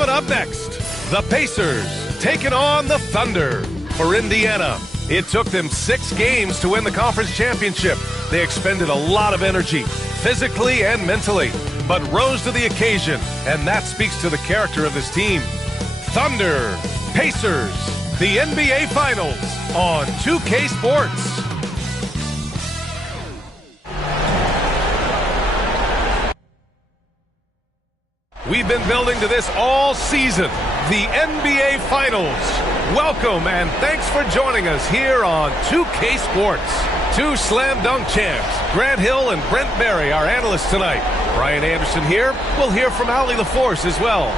Coming up next, the Pacers taking on the Thunder. For Indiana, it took them 6 games to win the conference championship. They expended a lot of energy, physically and mentally, but rose to the occasion, and that speaks to the character of this team. Thunder, Pacers, the NBA Finals on 2K Sports. We've been building to this all season, the NBA Finals. Welcome and thanks for joining us here on 2K Sports. 2 slam dunk champs, Grant Hill and Brent Barry, our analysts tonight. Brian Anderson here. We'll hear from Allie LaForce as well.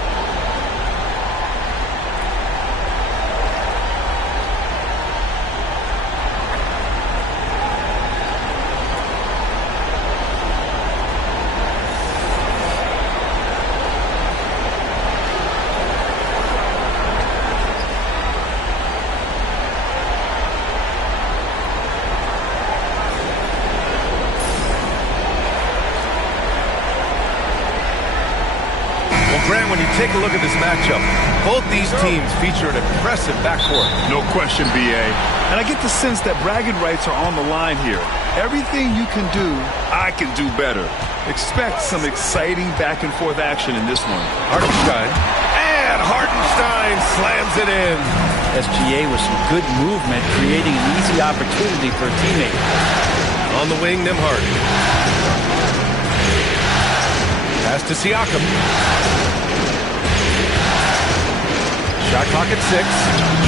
Grant, when you take a look at this matchup, both these teams feature an impressive backcourt. No question, B.A. And I get the sense that bragging rights are on the line here. Everything you can do, I can do better. Expect some exciting back-and-forth action in this one. Hartenstein. And Hartenstein slams it in. SGA with some good movement, creating an easy opportunity for a teammate. On the wing, Nembhard. Pass to Siakam. Shot clock at 6.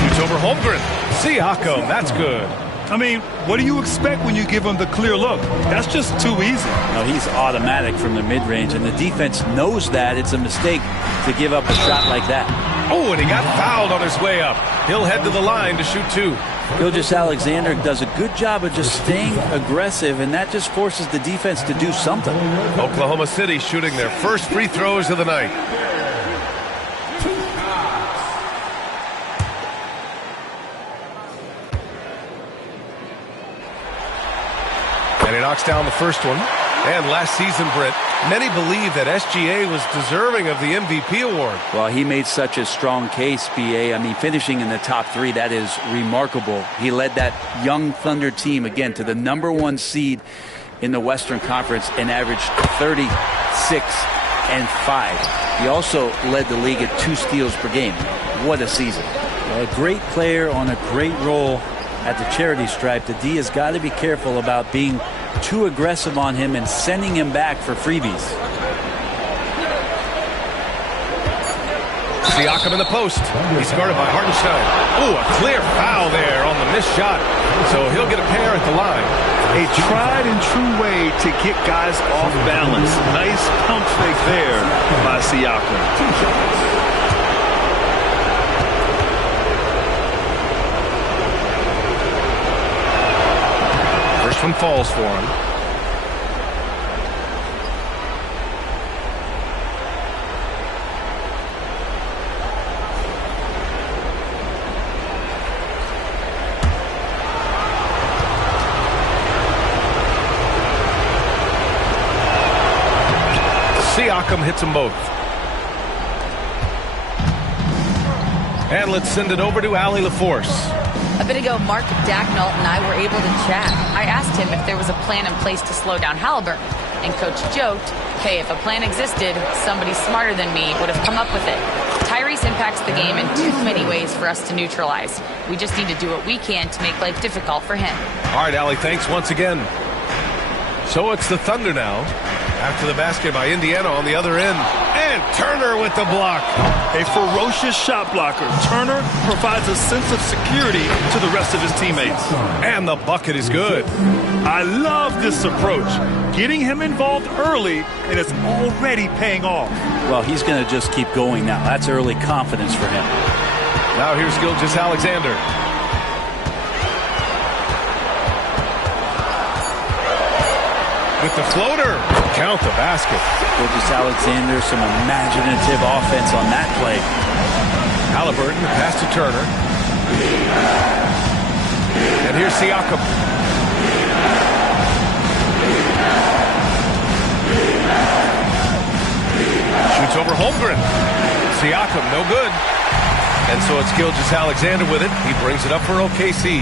Shoots over Holmgren. Siakam, that's good. I mean, what do you expect when you give him the clear look? That's just too easy. No, he's automatic from the mid-range, and the defense knows that it's a mistake to give up a shot like that. Oh, and he got fouled on his way up. He'll head to the line to shoot 2. Gilgeous-Alexander does a good job of just staying aggressive, and that just forces the defense to do something. Oklahoma City shooting their first free throws of the night. And he knocks down the first one. And last season, Britt, many believe that SGA was deserving of the MVP award. Well, he made such a strong case, B.A. I mean, finishing in the top 3, that is remarkable. He led that young Thunder team, again, to the #1 seed in the Western Conference and averaged 36 and 5. He also led the league at 2 steals per game. What a season. A great player on a great role at the charity stripe. The D has got to be careful about being too aggressive on him and sending him back for freebies. Siakam in the post. He's guarded by Hartenstein. Oh, a clear foul there on the missed shot. So he'll get a pair at the line. A tried and true way to get guys off balance. Nice pump fake there by Siakam. First one falls for him. Siakam hits them both. And let's send it over to Allie LaForce. A bit ago, Mark Dacknall and I were able to chat. I asked him if there was a plan in place to slow down Halliburton, and Coach joked, hey, if a plan existed, somebody smarter than me would have come up with it. Tyrese impacts the game in too many ways for us to neutralize. We just need to do what we can to make life difficult for him. All right, Allie, thanks once again. So it's the Thunder now. After the basket by Indiana on the other end. And Turner with the block. A ferocious shot blocker. Turner provides a sense of security to the rest of his teammates. And the bucket is good. I love this approach. Getting him involved early, and it's already paying off. Well, he's going to just keep going now. That's early confidence for him. Now here's Gilgeous-Alexander. With the floater. Count the basket. Gilgeous-Alexander, some imaginative offense on that play. Halliburton, pass to Turner. And here's Siakam. Shoots over Holmgren. Siakam, no good. And so it's Gilgeous-Alexander with it. He brings it up for OKC.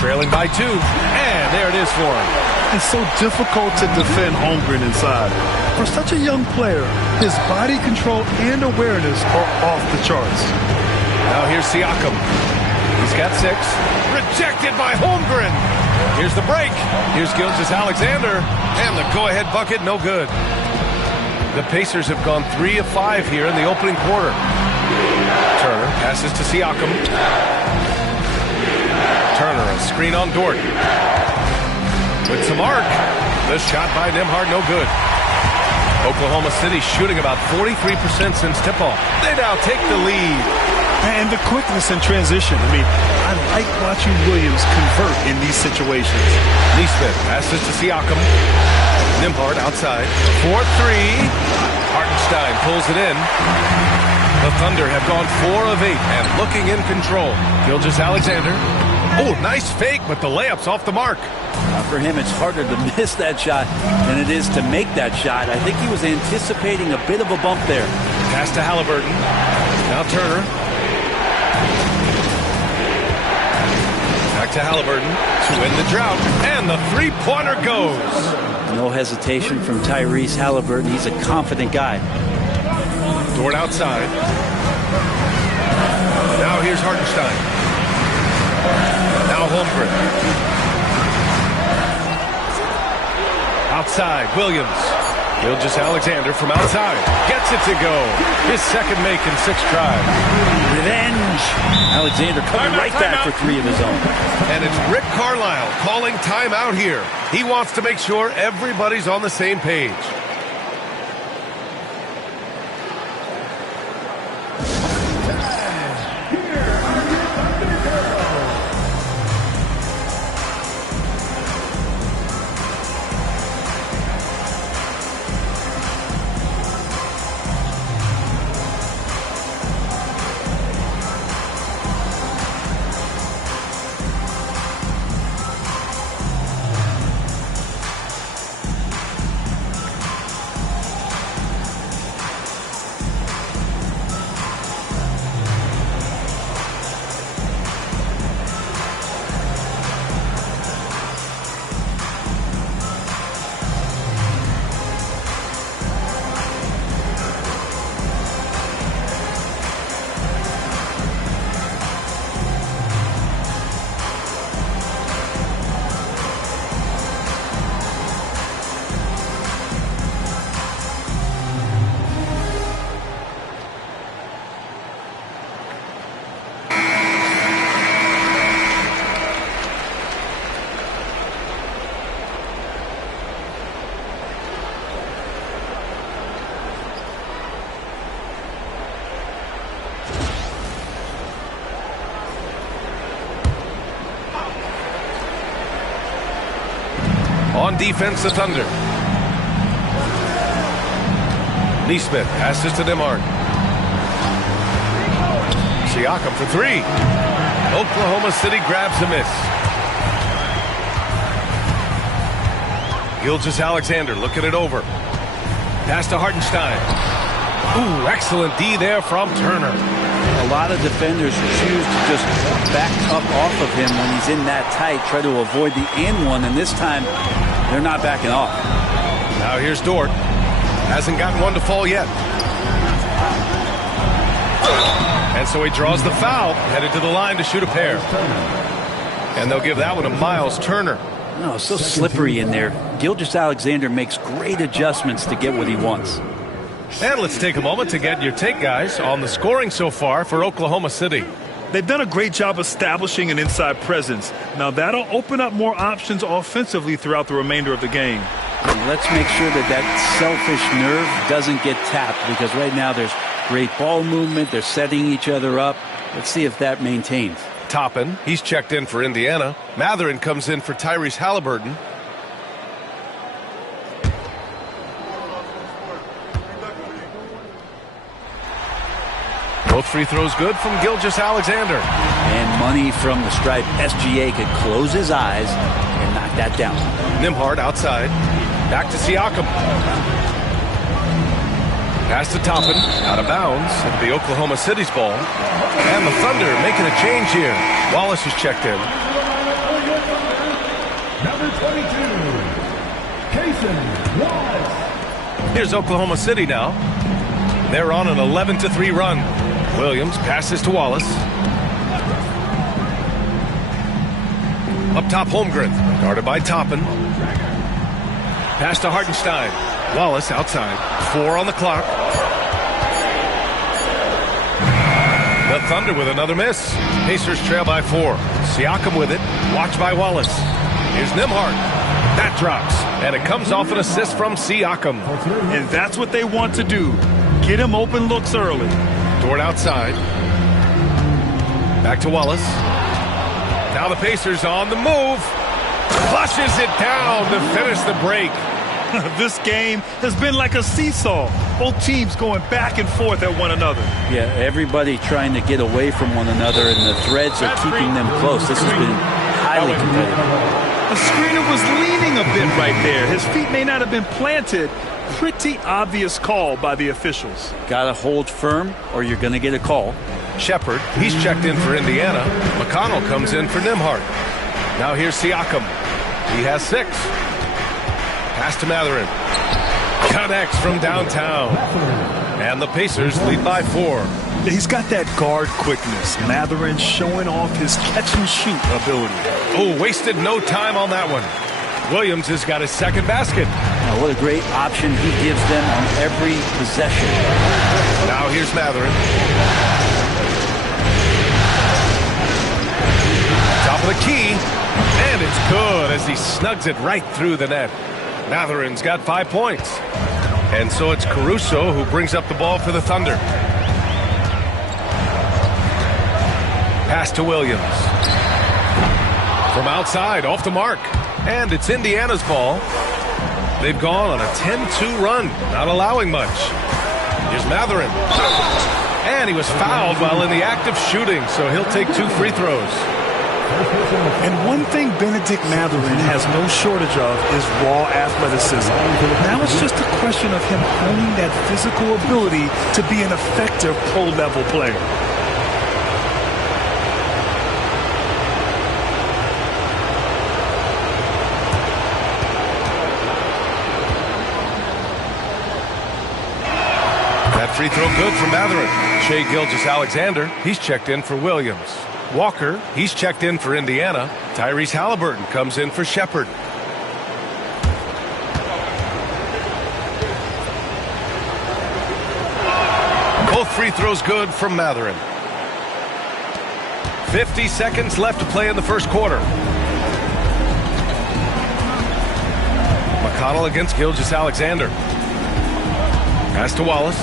Trailing by 2. And there it is for him. It's so difficult to defend Holmgren inside. For such a young player, his body control and awareness are off the charts. Now here's Siakam. He's got 6. Rejected by Holmgren. Here's the break. Here's Gilgeous-Alexander. And the go-ahead bucket, no good. The Pacers have gone 3 of 5 here in the opening quarter. Turner passes to Siakam. Turner, a screen on Dort. With some arc. The shot by Nembhard, no good. Oklahoma City shooting about 43% since tip-off. They now take the lead. And the quickness in transition. I mean, I like watching Williams convert in these situations. Neesmith passes to Siakam. Nembhard outside. 4-3. Hartenstein pulls it in. The Thunder have gone 4 of 8 and looking in control. Gilgeous-Alexander. Oh, nice fake, but the layup's off the mark. For him, it's harder to miss that shot than it is to make that shot. I think he was anticipating a bit of a bump there. Pass to Halliburton. Now Turner. Back to Halliburton to win the drought. And the three-pointer goes. No hesitation from Tyrese Halliburton. He's a confident guy. Dort outside. Now here's Hartenstein. Now Holmgren. Outside, Williams. Gilgeous-Alexander from outside. Gets it to go. His second make in 6 tries. Revenge. Alexander coming right back for 3 of his own. And it's Rick Carlisle calling timeout here. He wants to make sure everybody's on the same page. On defense, the Thunder. Neesmith passes to Nembhard. Siakam for 3. Oklahoma City grabs a miss. Gilgeous-Alexander looking it over. Pass to Hartenstein. Ooh, excellent D there from Turner. A lot of defenders choose to just back up off of him when he's in that tight, try to avoid the and one, and this time they're not backing off. Now here's Dort. Hasn't gotten one to fall yet. And so he draws the foul, headed to the line to shoot a pair. And they'll give that one to Miles Turner. Oh, so slippery in there. Gilgeous-Alexander makes great adjustments to get what he wants. And let's take a moment to get your take, guys, on the scoring so far for Oklahoma City. They've done a great job establishing an inside presence. Now that'll open up more options offensively throughout the remainder of the game. And let's make sure that that selfish nerve doesn't get tapped, because right now there's great ball movement. They're setting each other up. Let's see if that maintains. Toppin, he's checked in for Indiana. Matherin comes in for Tyrese Halliburton. Both free throws good from Gilgeous-Alexander. And money from the stripe. SGA could close his eyes and knock that down. Nembhard outside. Back to Siakam. Pass to Toppin, out of bounds. It'll be Oklahoma City's ball. And the Thunder making a change here. Wallace is checked in. Number 22, Cason Wallace. Here's Oklahoma City now. They're on an 11-3 run. Williams passes to Wallace. Up top, Holmgren, guarded by Toppin. Pass to Hartenstein. Wallace outside. 4 on the clock. The Thunder with another miss. Pacers trail by 4. Siakam with it. Watched by Wallace. Here's Nembhard. That drops. And it comes off an assist from Siakam. And that's what they want to do. Get him open looks early. Dort outside. Back to Wallace. Now the Pacers on the move. Flushes it down to finish the break. This game has been like a seesaw. Both teams going back and forth at one another. Yeah, everybody trying to get away from one another, and the threads are keeping them close. This has been highly competitive. The screener was leaning a bit right there. His feet may not have been planted. Pretty obvious call by the officials. Got to hold firm or you're going to get a call. Shepard, he's checked in for Indiana. McConnell comes in for Nembhard. Now here's Siakam. He has 6. Pass to Mathurin. Connects from downtown. And the Pacers lead by 4. He's got that guard quickness. Mathurin showing off his catch-and-shoot ability. Oh, wasted no time on that one. Williams has got his second basket. Now, what a great option he gives them on every possession. Now here's Mathurin. Top of the key. And it's good as he snugs it right through the net. Mathurin's got 5 points. And so it's Caruso who brings up the ball for the Thunder. Pass to Williams. From outside, off the mark. And it's Indiana's ball. They've gone on a 10-2 run, not allowing much. Here's Mathurin. And he was fouled while in the act of shooting, so he'll take 2 free throws. And one thing Benedict Mathurin has no shortage of is raw athleticism. Now it's just a question of him honing that physical ability to be an effective pro-level player. That free throw good for Mathurin. Shai Gilgeous-Alexander, he's checked in for Williams. Walker, he's checked in for Indiana. Tyrese Halliburton comes in for Shepard. Both free throws good from Mathurin. 50 seconds left to play in the first quarter. McConnell against Gilgeous-Alexander. Pass to Wallace.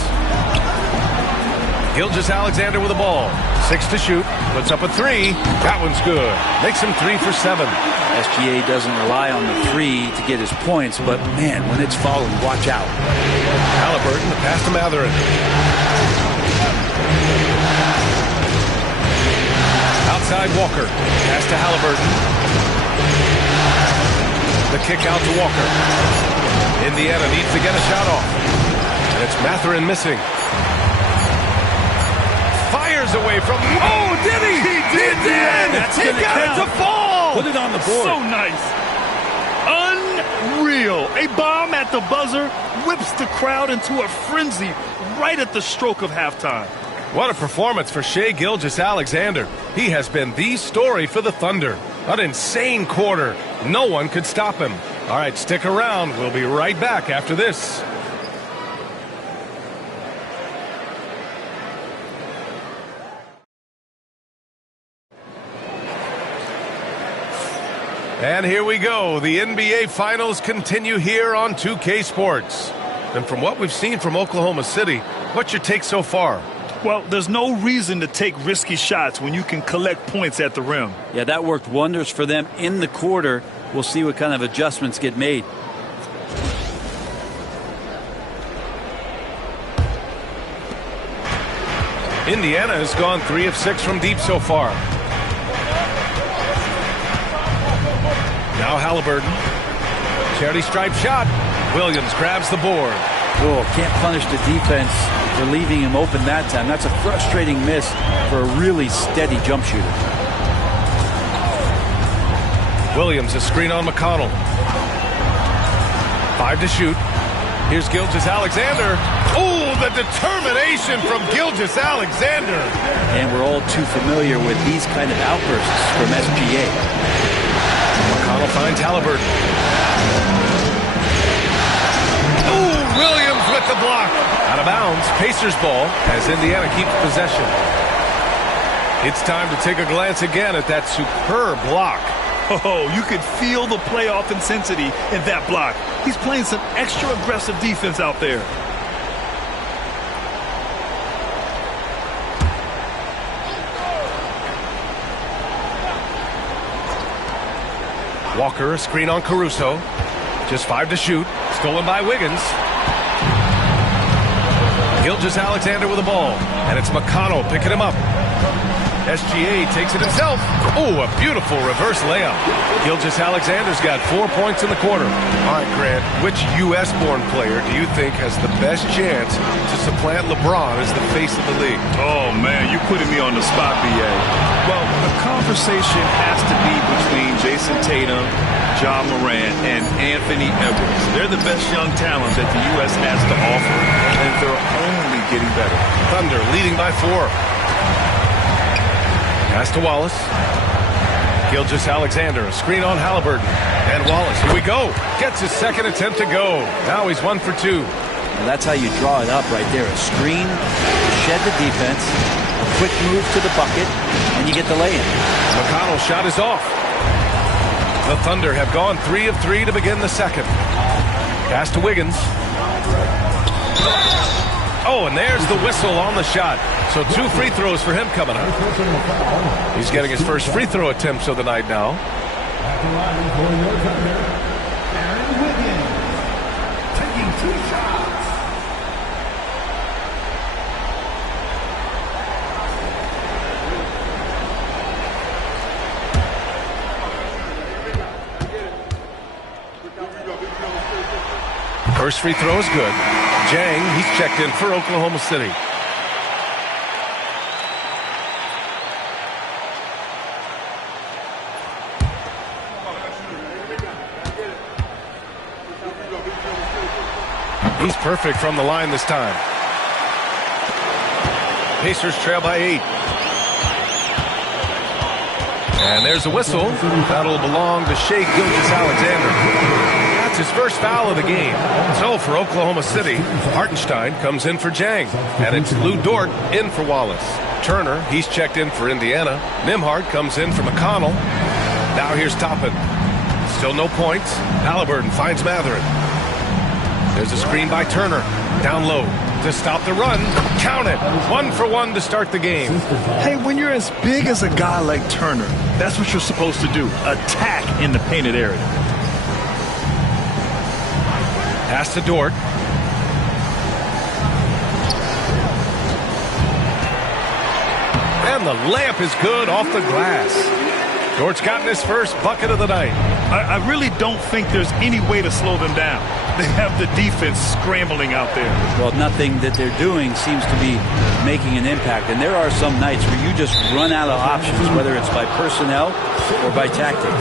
Gilgeous-Alexander with the ball. 6 to shoot. Puts up a 3. That one's good. Makes him 3 for 7. SGA doesn't rely on the 3 to get his points, but man, when it's falling, watch out. Halliburton, the pass to Mathurin. Outside Walker. Pass to Halliburton. The kick out to Walker. Indiana needs to get a shot off. And it's Mathurin missing. Fires away from... Oh, did he? He did! He got it to fall! Put it on the board. So nice. Unreal. A bomb at the buzzer whips the crowd into a frenzy right at the stroke of halftime. What a performance for Shai Gilgeous-Alexander. He has been the story for the Thunder. An insane quarter. No one could stop him. All right, stick around. We'll be right back after this. And here we go. The NBA Finals continue here on 2K Sports. And from what we've seen from Oklahoma City, what's your take so far? Well, there's no reason to take risky shots when you can collect points at the rim. Yeah, that worked wonders for them in the quarter. We'll see what kind of adjustments get made. Indiana has gone 3 of 6 from deep so far. Now Halliburton. Charity stripe shot. Williams grabs the board. Oh, can't punish the defense for leaving him open that time. That's a frustrating miss for a really steady jump shooter. Williams, a screen on McConnell. 5 to shoot. Here's Gilgeous-Alexander. Oh, the determination from Gilgeous-Alexander. And we're all too familiar with these kind of outbursts from SGA. McConnell finds Halliburton. Oh, Williams with the block. Out of bounds. Pacers ball as Indiana keeps possession. It's time to take a glance again at that superb block. Oh, you could feel the playoff intensity in that block. He's playing some extra aggressive defense out there. Walker, a screen on Caruso. Just 5 to shoot. Stolen by Wiggins. Gilgeous-Alexander with the ball. And it's McConnell picking him up. SGA takes it himself. Oh, a beautiful reverse layup. Gilgeous-Alexander's got 4 points in the quarter. All right, Grant, which U.S.-born player do you think has the best chance to supplant LeBron as the face of the league? Oh, man, you're putting me on the spot, B.A. Well, the conversation has to be between Jason Tatum, Ja Morant, and Anthony Edwards. They're the best young talent that the U.S. has to offer, and they're only getting better. Thunder leading by 4. Pass to Wallace. Gilgeous-Alexander, a screen on Halliburton. And Wallace, here we go. Gets his second attempt to go. Now he's 1 for 2. Well, that's how you draw it up right there. A screen to shed the defense, a quick move to the bucket, and you get the lay-in. McConnell's shot is off. The Thunder have gone 3 of 3 to begin the second. Pass to Wiggins. Oh, and there's the whistle on the shot. So 2 free throws for him coming up. He's getting his first free throw attempts of the night now. Aaron Wiggins taking 2 shots. First free throw is good. Jang, he's checked in for Oklahoma City. He's perfect from the line this time. Pacers trail by 8. And there's a whistle. That'll belong to Shai Gilgeous-Alexander. That's his first foul of the game. So for Oklahoma City, Hartenstein comes in for Jang. And it's Lou Dort in for Wallace. Turner, he's checked in for Indiana. Nembhard comes in for McConnell. Now here's Toppin. Still no points. Halliburton finds Matherin. There's a screen by Turner. Down low to stop the run. Count it. 1 for 1 to start the game. Hey, when you're as big as a guy like Turner, that's what you're supposed to do. Attack in the painted area. Pass to Dort. And the layup is good off the glass. Dort's gotten his first bucket of the night. I really don't think there's any way to slow them down. They have the defense scrambling out there. Well, nothing that they're doing seems to be making an impact. And there are some nights where you just run out of options, whether it's by personnel or by tactic.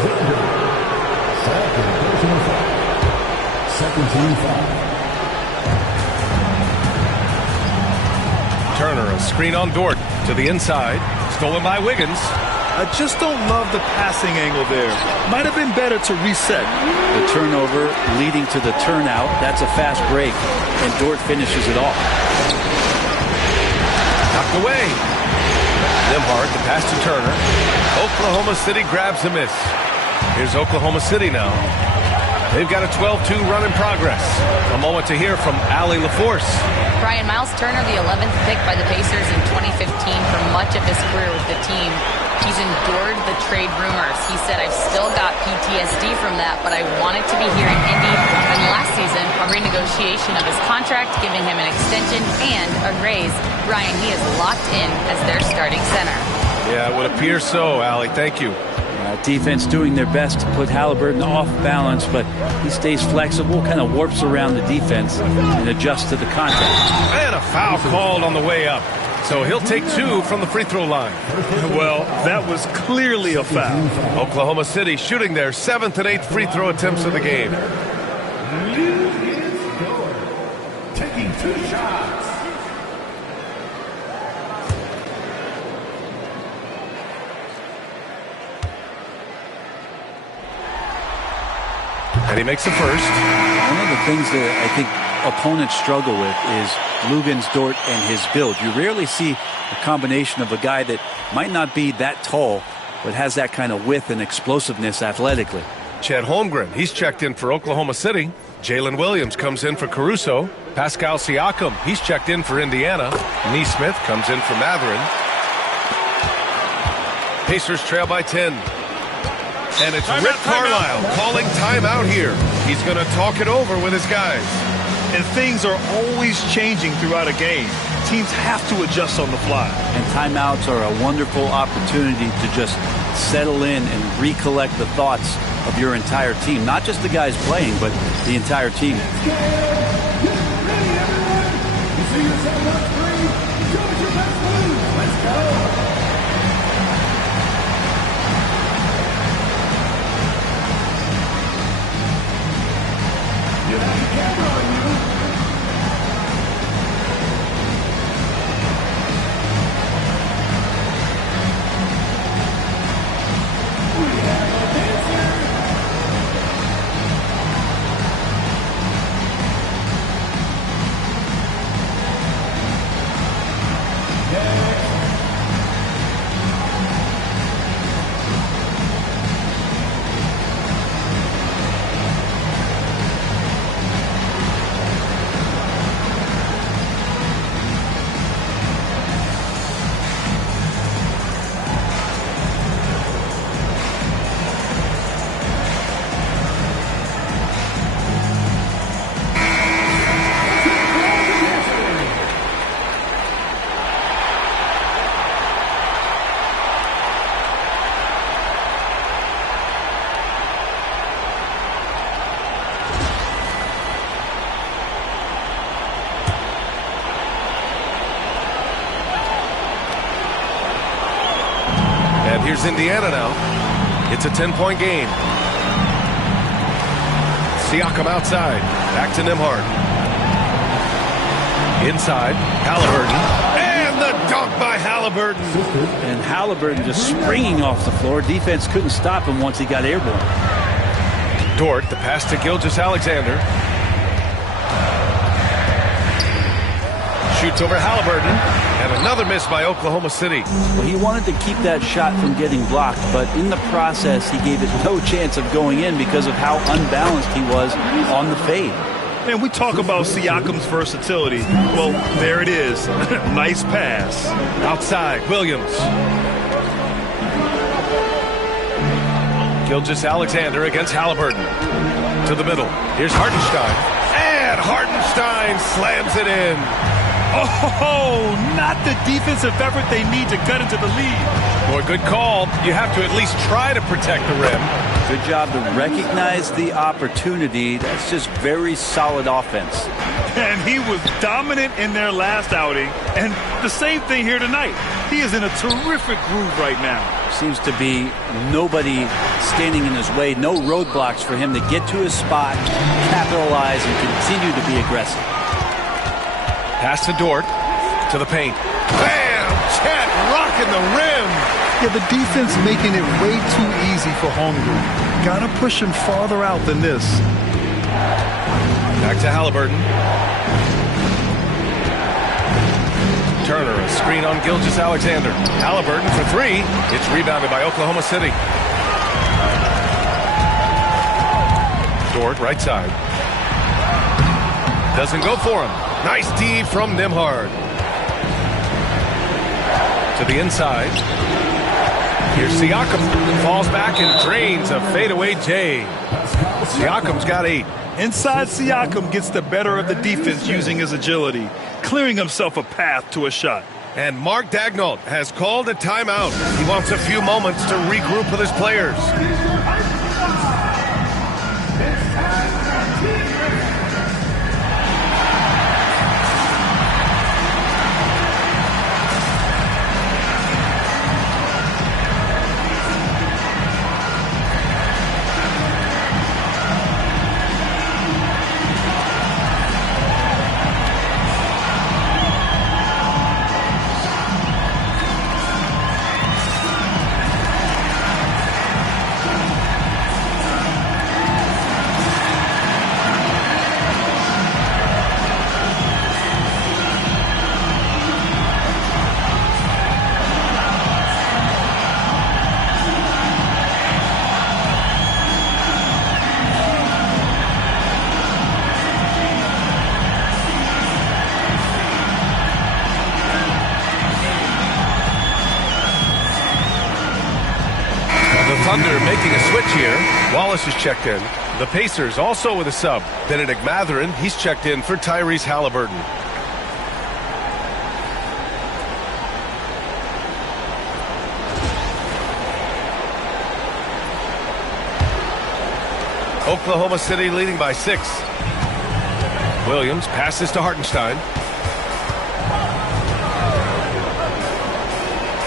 Second team foul. Turner, a screen on Dort to the inside. Stolen by Wiggins. I just don't love the passing angle there. Might have been better to reset. The turnover leading to the turnout. That's a fast break. And Dort finishes it off. Knocked away. Nembhard, the pass to Turner. Oklahoma City grabs a miss. Here's Oklahoma City now. They've got a 12-2 run in progress. A moment to hear from Allie LaForce. Brian, Miles Turner, the 11th pick by the Pacers in 2015 for much of his career with the team. He's endured the trade rumors. He said, I've still got PTSD from that, but I wanted to be here in Indy. And last season, a renegotiation of his contract, giving him an extension and a raise. Brian, he is locked in as their starting center. Yeah, it would appear so, Allie. Thank you. Defense doing their best to put Halliburton off balance, but he stays flexible, kind of warps around the defense and adjusts to the contact. And a foul called on the way up. So he'll take 2 from the free throw line. Well, that was clearly a foul. Oklahoma City shooting their 7th and 8th free throw attempts of the game. Taking 2 shots. And he makes the first. One of the things that I think opponents struggle with is Luguentz Dort and his build. You rarely see a combination of a guy that might not be that tall, but has that kind of width and explosiveness athletically. Chet Holmgren, he's checked in for Oklahoma City. Jalen Williams comes in for Caruso. Pascal Siakam, he's checked in for Indiana. Neesmith comes in for Matherin. Pacers trail by 10. And it's Rick Carlisle calling timeout here. He's going to talk it over with his guys. And things are always changing throughout a game. Teams have to adjust on the fly. And timeouts are a wonderful opportunity to just settle in and recollect the thoughts of your entire team. Not just the guys playing, but the entire team. You see yourself on 3. Show us your best move. Let's go. You have the camera on you. We have a dancer. Here's Indiana now. It's a 10-point game. Siakam outside. Back to Nembhard. Inside. Halliburton. And the dunk by Halliburton. And Halliburton just springing off the floor. Defense couldn't stop him once he got airborne. Dort, the pass to Gilgeous-Alexander. Shoots over Halliburton. And another miss by Oklahoma City. Well, he wanted to keep that shot from getting blocked, but in the process, he gave it no chance of going in because of how unbalanced he was on the fade. And we talk about Siakam's versatility. Well, there it is. Nice pass. Outside, Williams. Gilgeous-Alexander against Halliburton. To the middle. Here's Hartenstein. And Hartenstein slams it in. Oh, not the defensive effort they need to cut into the lead. Boy, good call. You have to at least try to protect the rim. Good job to recognize the opportunity. That's just very solid offense. And he was dominant in their last outing. And the same thing here tonight. He is in a terrific groove right now. Seems to be nobody standing in his way. No roadblocks for him to get to his spot, capitalize, and continue to be aggressive. Pass to Dort, to the paint. Bam! Chet rocking the rim. Yeah, the defense making it way too easy for Holmgren. Gotta push him farther out than this. Back to Halliburton. Turner, a screen on Gilgeous-Alexander. Halliburton for 3. It's rebounded by Oklahoma City. Dort, right side. Doesn't go for him. Nice D from Nembhard. To the inside. Here's Siakam. Falls back and drains a fadeaway J. Siakam's got 8. Inside, Siakam gets the better of the defense using his agility, clearing himself a path to a shot. And Mark Daigneault has called a timeout. He wants a few moments to regroup with his players. Thunder making a switch here. Wallace is checked in. The Pacers also with a sub. Benedict Mathurin, he's checked in for Tyrese Halliburton. Oklahoma City leading by 6. Williams passes to Hartenstein.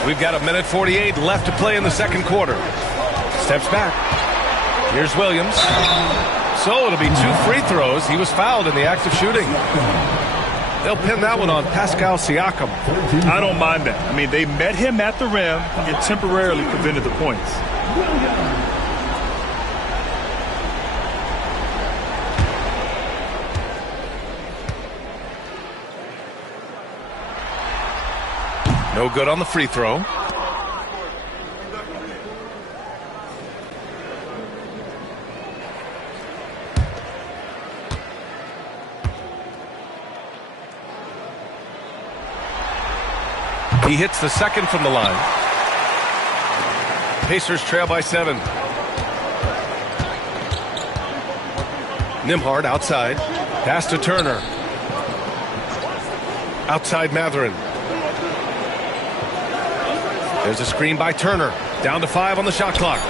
We've got 1:48 left to play in the second quarter. Steps back. Here's Williams. So it'll be 2 free throws. He was fouled in the act of shooting. They'll pin that one on Pascal Siakam. I don't mind that. I mean, they met him at the rim and temporarily prevented the points. No good on the free throw. He hits the second from the line. Pacers trail by 7. Nembhard outside. Pass to Turner. Outside Mathurin. There's a screen by Turner. Down to 5 on the shot clock.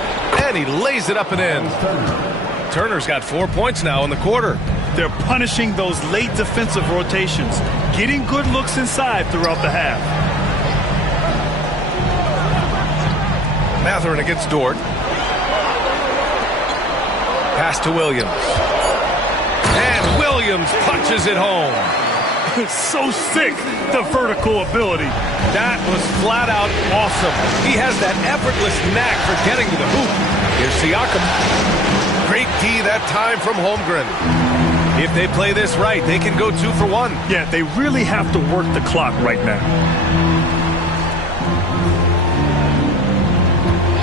And he lays it up and in. Turner's got 4 points now in the quarter. They're punishing those late defensive rotations, getting good looks inside throughout the half. Mathurin against Dort. Pass to Williams. And Williams punches it home. It's so sick, the vertical ability. That was flat out awesome. He has that effortless knack for getting to the hoop. Here's Siakam. Great D that time from Holmgren. If they play this right, they can go 2 for 1. Yeah, they really have to work the clock right now.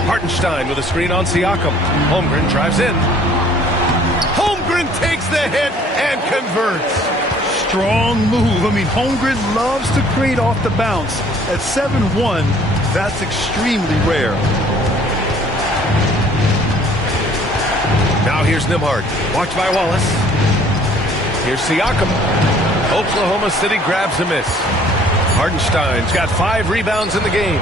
Hartenstein with a screen on Siakam. Holmgren drives in. Holmgren takes the hit and converts. Strong move. I mean, Holmgren loves to create off the bounce. At 7-1, that's extremely rare. Now here's Nembhard. Watched by Wallace. Here's Siakam. Oklahoma City grabs a miss. Hartenstein's got 5 rebounds in the game.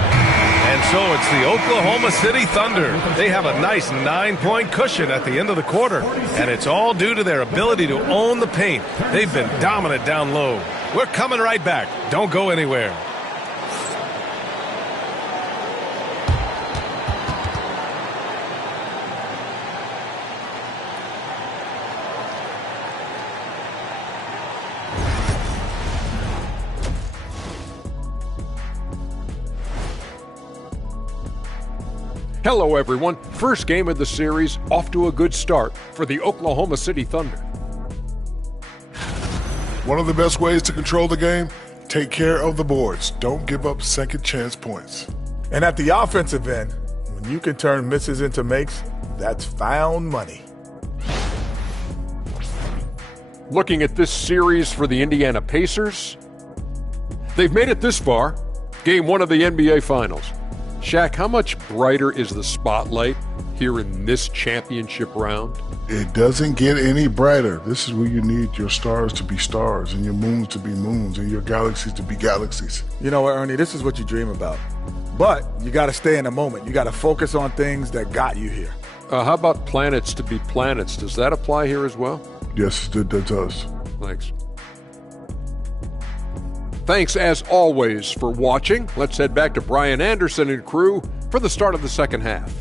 And so it's the Oklahoma City Thunder. They have a nice 9-point cushion at the end of the quarter. And it's all due to their ability to own the paint. They've been dominant down low. We're coming right back. Don't go anywhere. Hello, everyone. First game of the series, off to a good start for the Oklahoma City Thunder. One of the best ways to control the game, take care of the boards. Don't give up second chance points. And at the offensive end, when you can turn misses into makes, that's found money. Looking at this series for the Indiana Pacers, they've made it this far, game 1 of the NBA Finals. Shaq, how much brighter is the spotlight here in this championship round? It doesn't get any brighter. This is where you need your stars to be stars and your moons to be moons and your galaxies to be galaxies. You know what, Ernie? This is what you dream about. But you got to stay in the moment. You got to focus on things that got you here. How about planets to be planets? Does that apply here as well? Yes, that does. Thanks. Thanks, as always, for watching. Let's head back to Brian Anderson and crew for the start of the second half.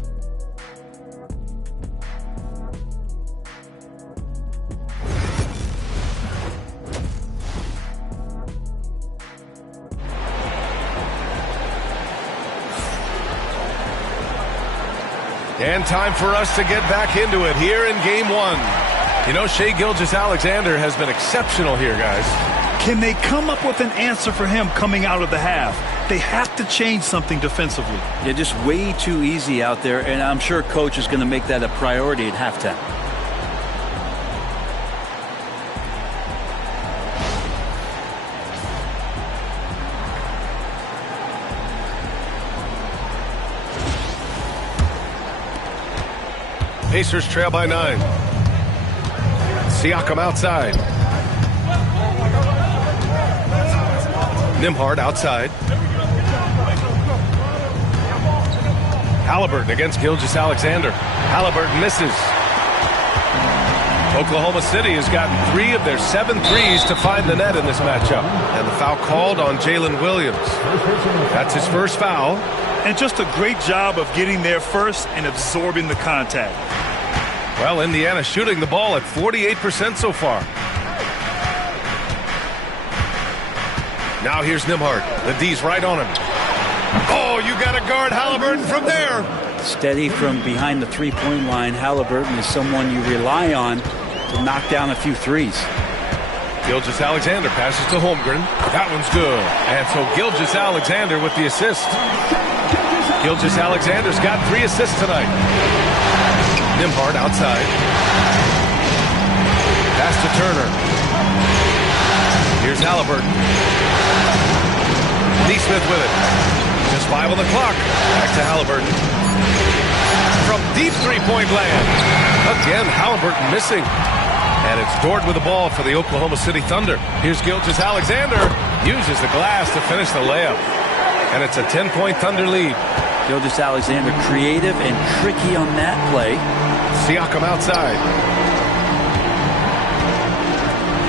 And time for us to get back into it here in Game 1. You know, Shai Gilgeous-Alexander has been exceptional here, guys. Can they come up with an answer for him coming out of the half? They have to change something defensively. They're just way too easy out there, and I'm sure Coach is going to make that a priority at halftime. Pacers trail by 9. Siakam outside. Nembhard outside. Halliburton against Gilgeous-Alexander. Halliburton misses. Oklahoma City has gotten 3 of their 7 threes to find the net in this matchup. And the foul called on Jalen Williams. That's his first foul. And just a great job of getting there first and absorbing the contact. Well, Indiana shooting the ball at 48% so far. Now here's Nembhard. The D's right on him. Oh, you got to guard Halliburton from there. Steady from behind the three-point line. Halliburton is someone you rely on to knock down a few threes. Gilgeous-Alexander passes to Holmgren. That one's good. And so Gilgeous-Alexander with the assist. Gilgeous-Alexander's got 3 assists tonight. Nembhard outside. Pass to Turner. Here's Halliburton. Neesmith with it. Just 5 on the clock. Back to Halliburton. From deep three-point land. Again, Halliburton missing. And it's Dort with the ball for the Oklahoma City Thunder. Here's Gilgeous-Alexander. Uses the glass to finish the layup. And it's a 10-point Thunder lead. Gilgeous-Alexander creative and tricky on that play. Siakam outside.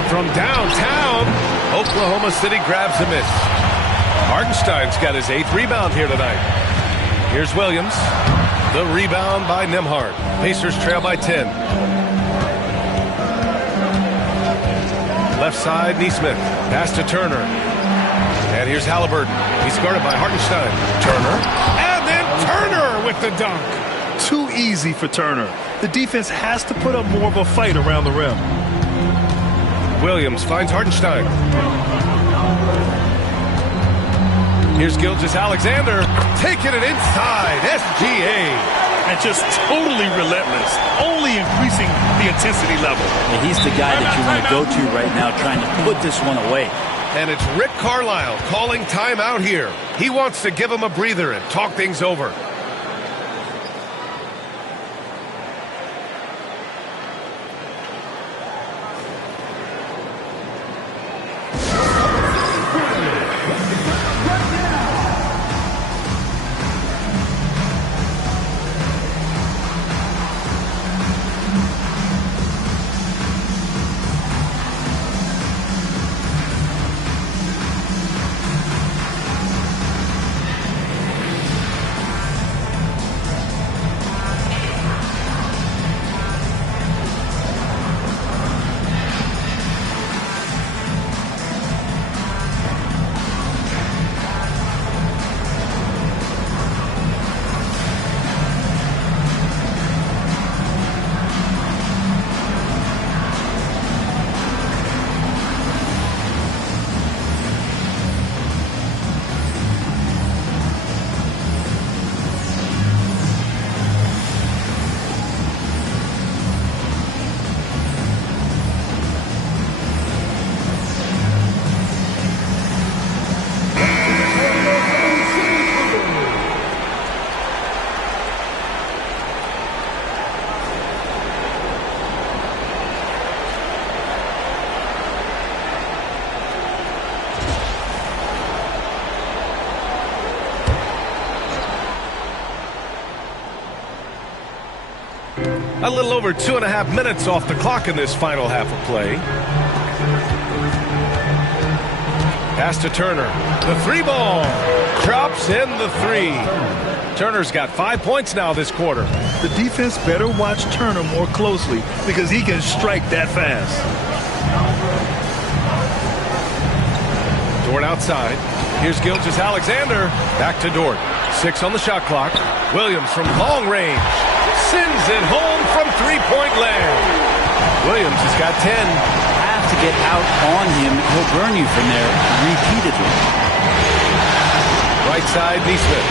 From downtown, Oklahoma City grabs a miss. Hartenstein's got his 8th rebound here tonight. Here's Williams. The rebound by Nembhard. Pacers trail by 10. Left side, Neesmith. Pass to Turner. And here's Halliburton. He's guarded by Hartenstein. Turner. And then Turner with the dunk. Too easy for Turner. The defense has to put up more of a fight around the rim. Williams finds Hartenstein. Here's Gilgeous-Alexander taking it inside. SGA. And just totally relentless, only increasing the intensity level. And he's the guy that you want to go to right now trying to put this one away. And it's Rick Carlisle calling timeout here. He wants to give him a breather and talk things over. A little over 2.5 minutes off the clock in this final half of play. Pass to Turner. The three ball. Drops in the three. Turner's got 5 points now this quarter. The defense better watch Turner more closely because he can strike that fast. Dort outside. Here's Gilgeous-Alexander. Back to Dort. 6 on the shot clock. Williams from long range. Sends it home from three-point land. Williams has got 10. Have to get out on him. He'll burn you from there repeatedly. Right side, Neesmith.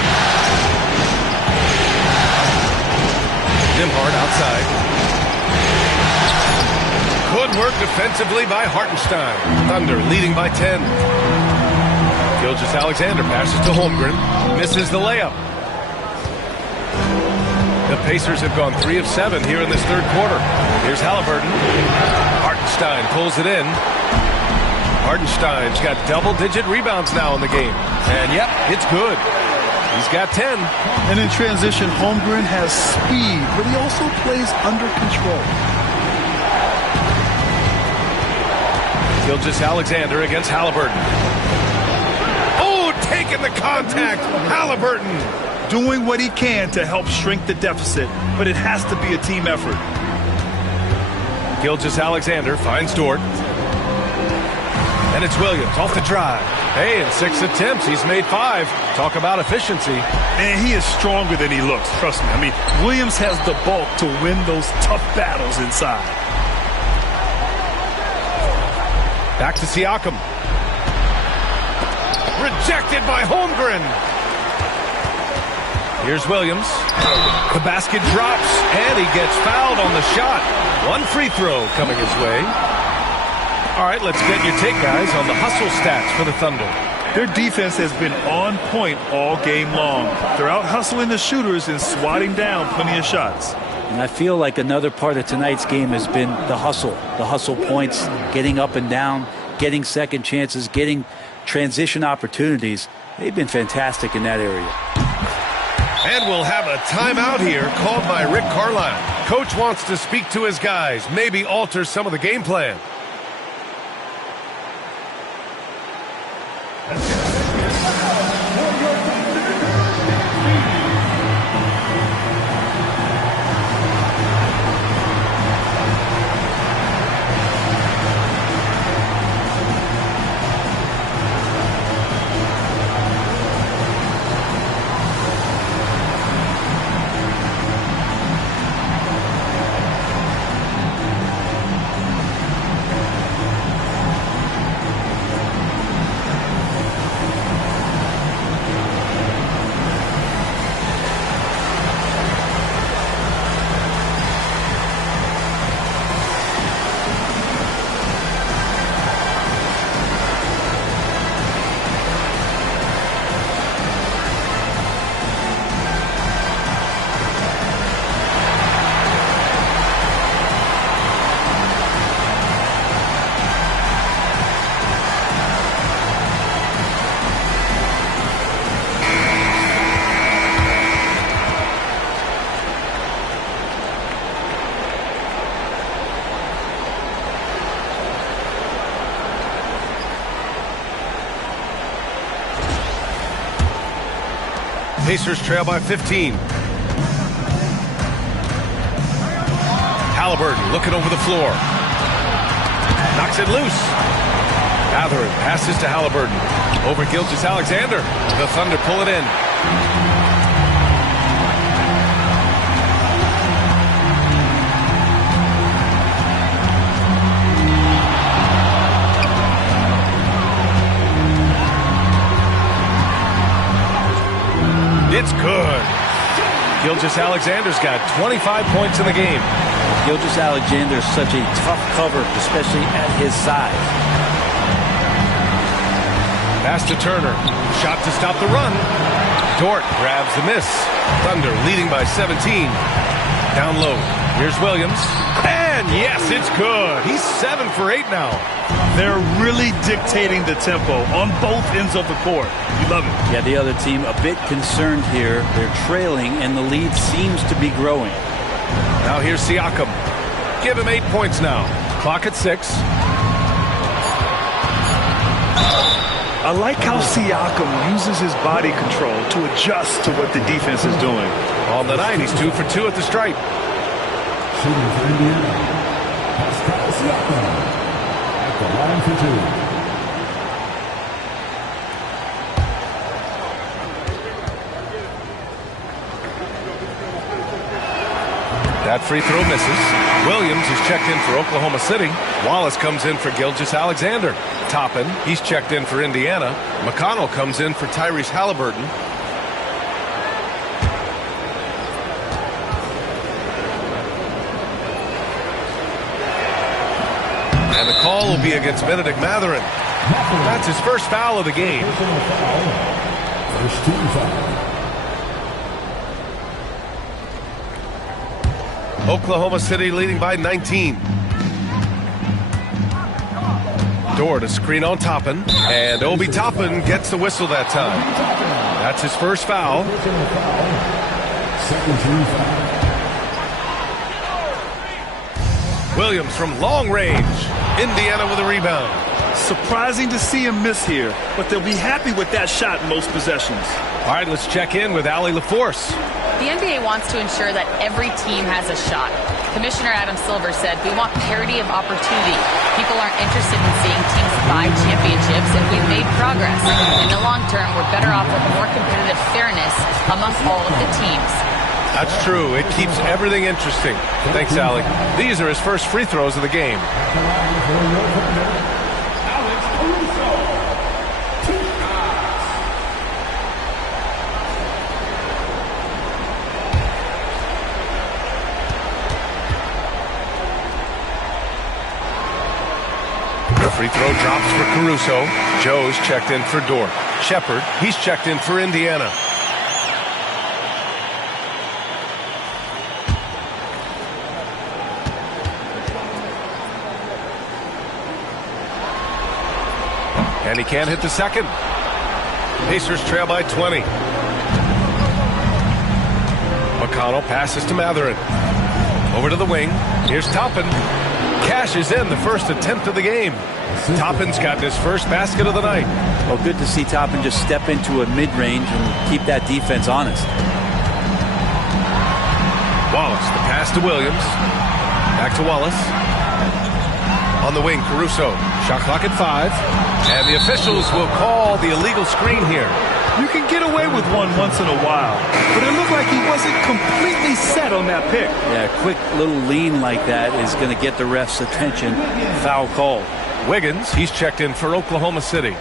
Nembhard outside. Good work defensively by Hartenstein. Thunder leading by 10. Gilgeous-Alexander passes to Holmgren. Misses the layup. The Pacers have gone 3 of 7 here in this third quarter. Here's Halliburton. Hartenstein pulls it in. Hartenstein's got double-digit rebounds now in the game. And, yep, it's good. He's got 10. And in transition, Holmgren has speed, but he also plays under control. Gilgeous-Alexander against Halliburton. Oh, taking the contact. Halliburton. Doing what he can to help shrink the deficit, but it has to be a team effort. Gilgeous-Alexander finds Dort. And it's Williams off the drive. Hey, in 6 attempts, he's made 5. Talk about efficiency. And he is stronger than he looks, trust me. I mean, Williams has the bulk to win those tough battles inside. Back to Siakam. Rejected by Holmgren. Here's Williams. The basket drops, and he gets fouled on the shot. 1 free throw coming his way. All right, let's get your take, guys, on the hustle stats for the Thunder. Their defense has been on point all game long. They're out hustling the shooters and swatting down plenty of shots. And I feel like another part of tonight's game has been the hustle points, getting up and down, getting second chances, getting transition opportunities. They've been fantastic in that area. And we'll have a timeout here called by Rick Carlisle. Coach wants to speak to his guys, maybe alter some of the game plan. Pacers trail by 15. Halliburton looking over the floor. Knocks it loose. Mathurin passes to Halliburton. Over Gilgeous-Alexander. The Thunder pull it in. It's good. Gilgeous-Alexander's got 25 points in the game. Gilgeous-Alexander is such a tough cover, especially at his size. Pass to Turner. Shot to stop the run. Dort grabs the miss. Thunder leading by 17. Down low. Here's Williams. And yes, it's good. He's 7 for 8 now. They're really dictating the tempo on both ends of the court. You love it. Yeah, the other team a bit concerned here. They're trailing, and the lead seems to be growing. Now here's Siakam. Give him 8 points now. Clock at 6. I like how Siakam uses his body control to adjust to what the defense is doing. On the night, he's 2 for 2 at the stripe. Shooting for Indiana, Pascal Siakam at the line for 2. That free throw misses. Williams is checked in for Oklahoma City. Wallace comes in for Gilgeous-Alexander. Toppin, he's checked in for Indiana. McConnell comes in for Tyrese Halliburton. And the call will be against Benedict Mathurin. That's his first foul of the game. First team foul. Oklahoma City leading by 19. Door to screen on Toppin, and Obi Toppin gets the whistle that time. That's his first foul. Second team foul. Williams from long range. Indiana with a rebound. Surprising to see him miss here, but they'll be happy with that shot in most possessions. All right, let's check in with Allie LaForce. The NBA wants to ensure that every team has a shot. Commissioner Adam Silver said, "We want parity of opportunity. People aren't interested in seeing teams buy championships, and we've made progress. In the long term, we're better off with more competitive fairness among all of the teams." That's true. It keeps everything interesting. Thanks, Allie. These are his first free throws of the game. Free throw drops for Caruso. Joe's checked in for Dort. Shepard, he's checked in for Indiana. And he can't hit the second. Pacers trail by 20. McConnell passes to Mathurin. Over to the wing. Here's Toppin. Cashes in the first attempt of the game. Toppin's gotten his first basket of the night. Well, good to see Toppin just step into a mid-range and keep that defense honest. Wallace, the pass to Williams. Back to Wallace. On the wing, Caruso. Shot clock at 5. And the officials will call the illegal screen here. You can get away with one once in a while, but it looked like he wasn't completely set on that pick. Yeah, a quick little lean like that is going to get the ref's attention. Foul call. Wiggins, he's checked in for Oklahoma City.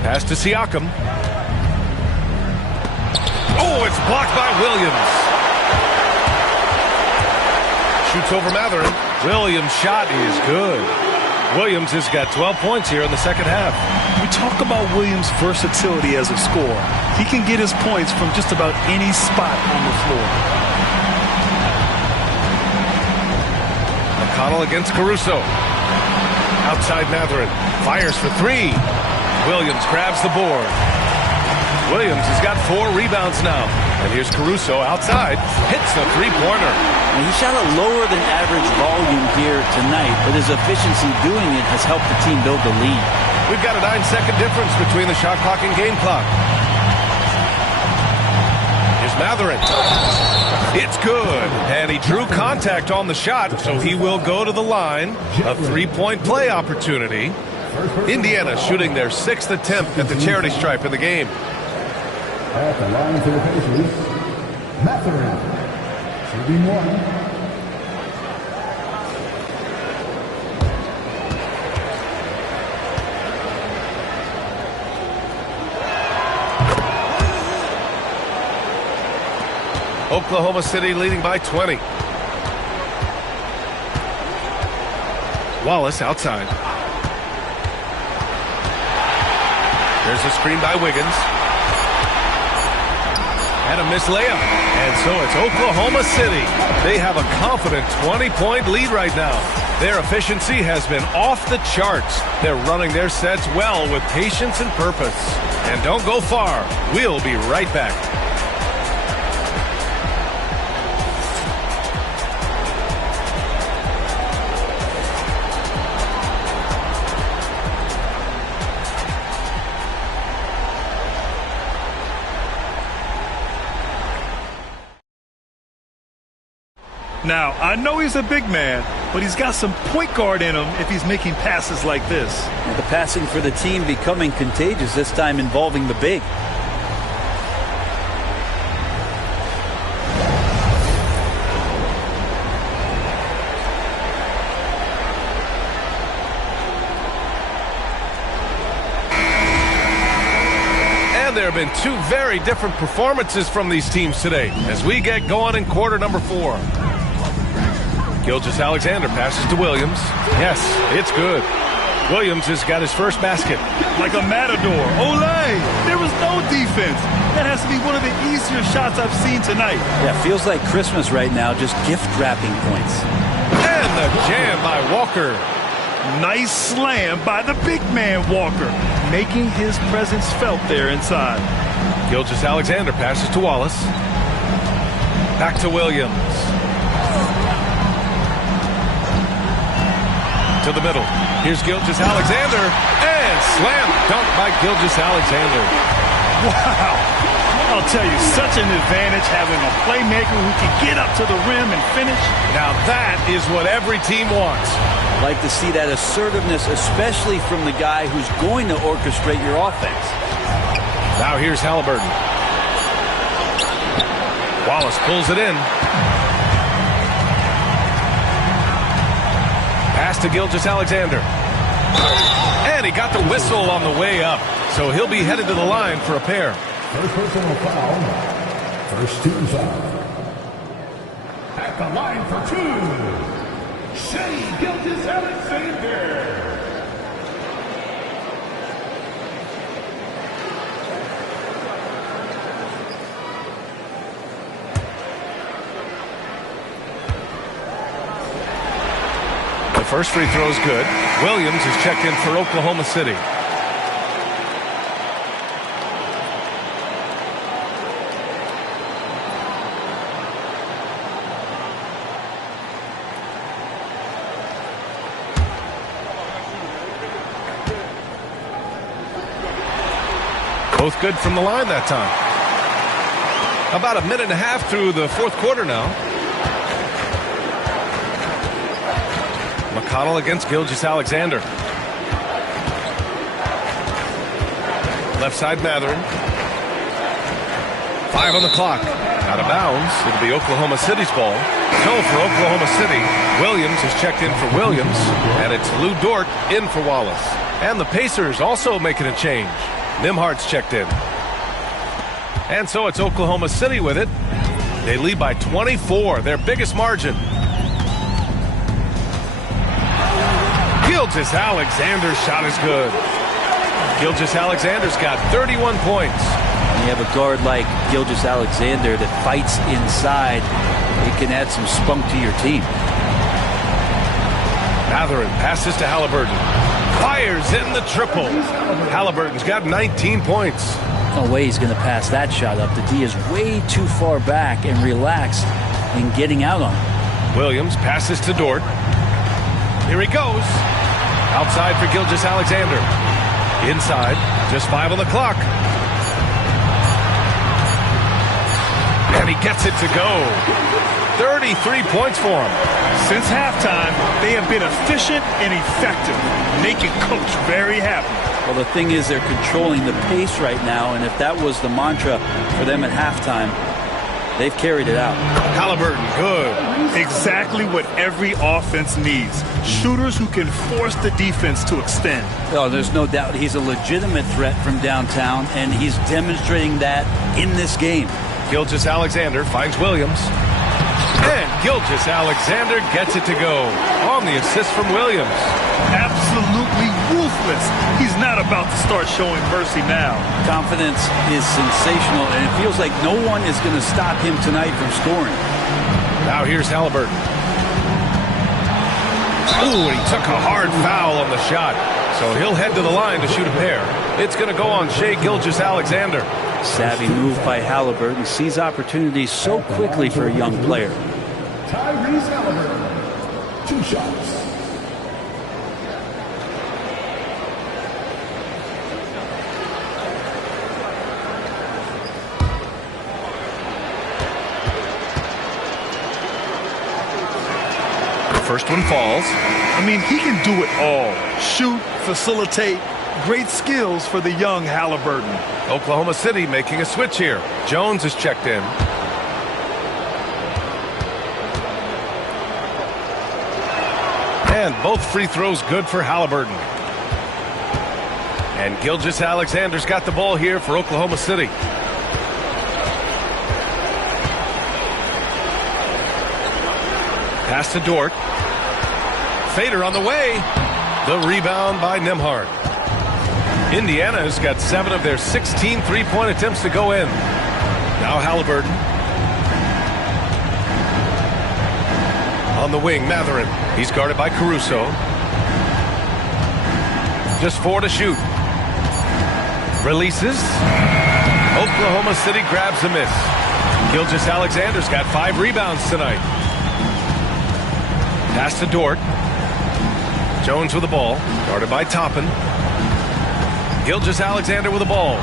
Pass to Siakam. Oh, it's blocked by Williams. Shoots over Mathurin. Williams' shot is good. Williams has got 12 points here in the second half. We talk about Williams' versatility as a scorer. He can get his points from just about any spot on the floor. McConnell against Caruso. Outside Mathurin. Fires for 3. Williams grabs the board. Williams has got 4 rebounds now. And here's Caruso outside. Hits the three-pointer. And he shot a lower than average volume here tonight, but his efficiency doing it has helped the team build the lead. We've got a 9-second difference between the shot clock and game clock. Here's Mathurin. It's good. And he drew contact on the shot, so he will go to the line. A 3-point play opportunity. Indiana shooting their 6th attempt at the charity stripe in the game. At the line for the Pacers, Mathurin, shooting 1. Oklahoma City leading by 20. Wallace outside. There's a screen by Wiggins. And a missed layup. And so it's Oklahoma City. They have a confident 20-point lead right now. Their efficiency has been off the charts. They're running their sets well with patience and purpose. And don't go far. We'll be right back. Now, I know he's a big man, but he's got some point guard in him if he's making passes like this. And the passing for the team becoming contagious, this time involving the big. There have been two very different performances from these teams today as we get going in quarter number 4. Gilgeous-Alexander passes to Williams. Yes, it's good. Williams has got his first basket. Like a matador. Olay! There was no defense. That has to be one of the easier shots I've seen tonight. Yeah, feels like Christmas right now, just gift wrapping points. And the jam by Walker. Nice slam by the big man, Walker, making his presence felt there inside. Gilgeous-Alexander passes to Wallace. Back to Williams. To the middle. Here's Gilgeous-Alexander. And slam dunk by Gilgeous-Alexander. Wow. I'll tell you, such an advantage having a playmaker who can get up to the rim and finish. Now that is what every team wants. Like to see that assertiveness, especially from the guy who's going to orchestrate your offense. Now here's Halliburton. Wallace pulls it in. Pass to Gilgeous-Alexander. And he got the whistle on the way up. So he'll be headed to the line for a pair. First personal foul. First team foul. At the line for 2. Shea Gilgeous-Alexander. The first free throw is good. Williams is checked in for Oklahoma City. Both good from the line that time. About a minute and a half through the fourth quarter now. McConnell against Gilgeous-Alexander. Left side Mathurin. 5 on the clock. Out of bounds. It'll be Oklahoma City's ball. So for Oklahoma City, Williams is checked in for Williams. And it's Lou Dort in for Wallace. And the Pacers also making a change. Nimhart's checked in. And so it's Oklahoma City with it. They lead by 24, their biggest margin. Gilgeous-Alexander's shot is good. Gilgeous-Alexander's got 31 points. When you have a guard like Gilgeous-Alexander that fights inside, it can add some spunk to your team. Mathurin passes to Halliburton. Fires in the triple. Halliburton's got 19 points. No way he's going to pass that shot up. The D is way too far back and relaxed in getting out on it. Williams passes to Dort. Here he goes. Outside for Gilgeous-Alexander. Inside, just 5 on the clock. And he gets it to go. 33 points for him. Since halftime, they have been efficient and effective, making Coach very happy. Well, the thing is they're controlling the pace right now, and if that was the mantra for them at halftime, they've carried it out. Halliburton, good. Exactly what every offense needs. Shooters who can force the defense to extend. Oh, there's no doubt he's a legitimate threat from downtown, and he's demonstrating that in this game. Gilgeous-Alexander finds Williams. And Gilgeous-Alexander gets it to go on the assist from Williams. Absolutely ruthless. He's not about to start showing mercy now. Confidence is sensational, and it feels like no one is going to stop him tonight from scoring. Now here's Halliburton. Ooh, he took a hard foul on the shot. So he'll head to the line to shoot a pair. It's going to go on Shea Gilgeous-Alexander. Savvy move by Halliburton. Sees opportunities so quickly for a young player. Tyrese Halliburton, 2 shots. First one falls. I mean, he can do it all. Shoot, facilitate. Great skills for the young Halliburton. Oklahoma City making a switch here. Jones is checked in. And both free throws good for Halliburton. And Gilgeous-Alexander's got the ball here for Oklahoma City. Pass to Dort. Fader on the way. The rebound by Nembhard. Indiana has got 7 of their 16 three-point attempts to go in. Now Halliburton. On the wing, Mathurin. He's guarded by Caruso. Just 4 to shoot. Releases. Oklahoma City grabs a miss. Gilgeous-Alexander's got 5 rebounds tonight. Pass to Dort. Jones with the ball. Guarded by Toppin. Gilgeous-Alexander with the ball.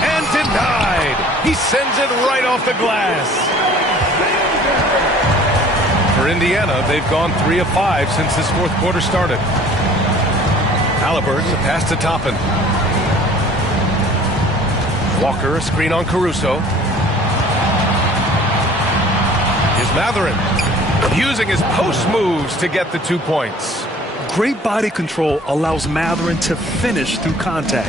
And denied. He sends it right off the glass. For Indiana, they've gone 3 of 5 since this fourth quarter started. Halliburton, the pass to Toppin. Walker, a screen on Caruso. Here's Mathurin, using his post moves to get the 2 points. Great body control allows Mathurin to finish through contact.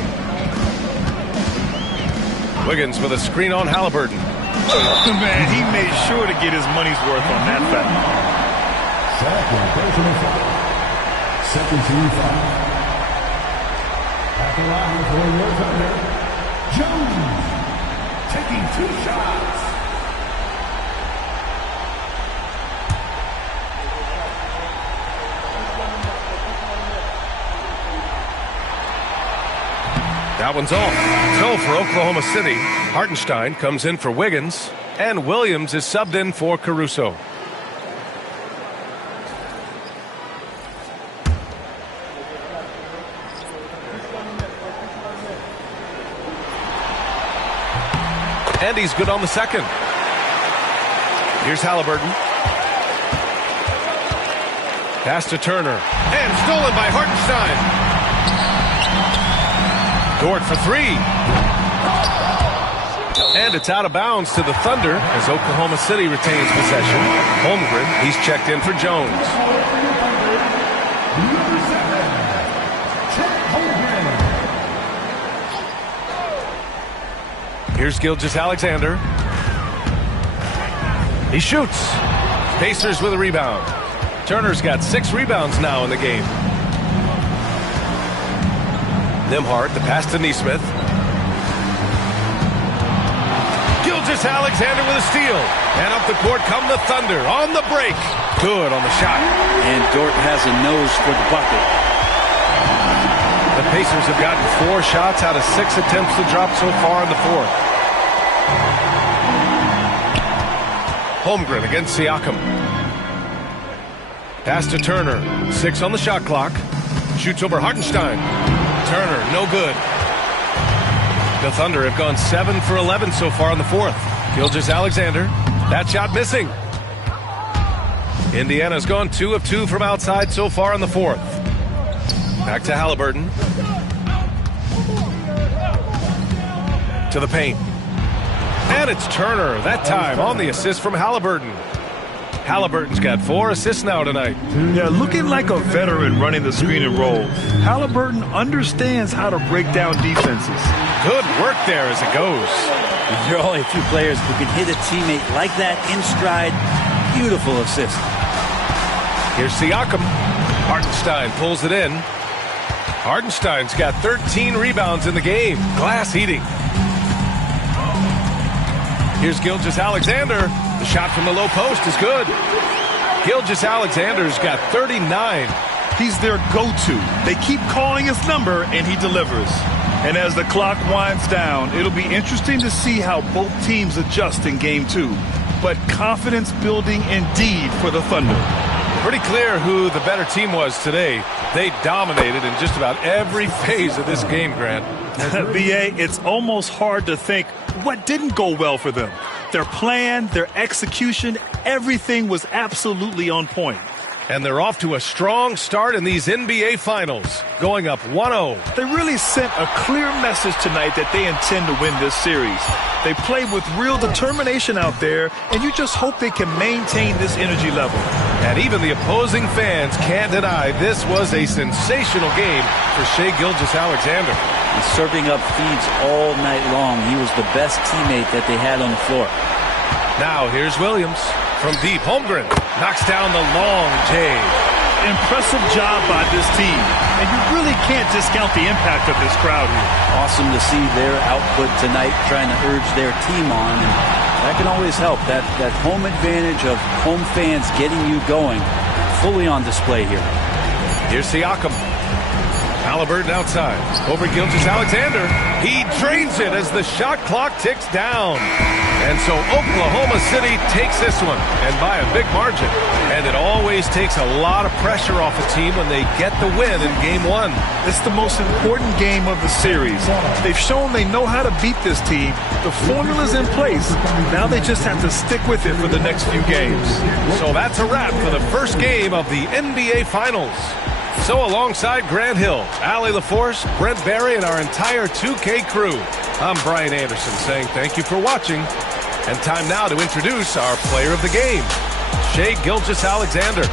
Wiggins with a screen on Halliburton. Man, he made sure to get his money's worth on that foul. Second team foul. At the line for your Thunder, Jones taking 2 shots. That one's off. So for Oklahoma City, Hartenstein comes in for Wiggins, and Williams is subbed in for Caruso. And he's good on the second. Here's Halliburton. Pass to Turner. And stolen by Hartenstein. Dort for 3. And it's out of bounds to the Thunder as Oklahoma City retains possession. Holmgren, he's checked in for Jones. Here's Gilgeous-Alexander. He shoots. Pacers with a rebound. Turner's got 6 rebounds now in the game. Nembhard, the pass to Nesmith. Gilgeous-Alexander with a steal. And up the court come the Thunder on the break. Good on the shot. And Dort has a nose for the bucket. The Pacers have gotten 4 shots out of 6 attempts to drop so far in the fourth. Holmgren against Siakam. Pass to Turner. 6 on the shot clock. Shoots over Hartenstein. Turner, no good. The Thunder have gone 7 for 11 so far in the fourth. Gilgeous-Alexander, that shot missing. Indiana's gone 2 of 2 from outside so far in the fourth. Back to Halliburton. To the paint. And it's Turner, that time on the assist from Halliburton. Halliburton's got 4 assists now tonight. Yeah, looking like a veteran running the screen and roll. Halliburton understands how to break down defenses. Good work there as it goes. There are only a few players who can hit a teammate like that in stride. Beautiful assist. Here's Siakam. Hartenstein pulls it in. Hartenstein's got 13 rebounds in the game. Glass eating. Here's Gilgeous-Alexander. The shot from the low post is good. Gilgeous-Alexander's got 39. He's their go-to. They keep calling his number, and he delivers. And as the clock winds down, it'll be interesting to see how both teams adjust in Game 2. But confidence building indeed for the Thunder. Pretty clear who the better team was today. They dominated in just about every phase of this game, Grant. BA, it's almost hard to think what didn't go well for them. Their plan, their execution, Everything was absolutely on point. And they're off to a strong start in these NBA Finals, going up 1-0. They really sent a clear message tonight that they intend to win this series. They play with real determination out there, and you just hope they can maintain this energy level. And even the opposing fans can't deny this was a sensational game for Shai Gilgeous-Alexander. And serving up feeds all night long. He was the best teammate that they had on the floor. Now here's Williams. From deep, Holmgren knocks down the long J. Impressive job by this team, and you really can't discount the impact of this crowd here. Awesome to see their output tonight, trying to urge their team on, and that can always help. That home advantage of home fans getting you going, fully on display here. Here's Siakam. Halliburton outside. Over Gilgeous-Alexander. He drains it as the shot clock ticks down. And so Oklahoma City takes this one, and by a big margin. And it always takes a lot of pressure off a team when they get the win in Game 1. It's the most important game of the series. They've shown they know how to beat this team. The formula's in place. Now they just have to stick with it for the next few games. So that's a wrap for the first game of the NBA Finals. So alongside Grant Hill, Allie LaForce, Brent Barry, and our entire 2K crew, I'm Brian Anderson saying thank you for watching. And time now to introduce our player of the game, Shai Gilgeous-Alexander.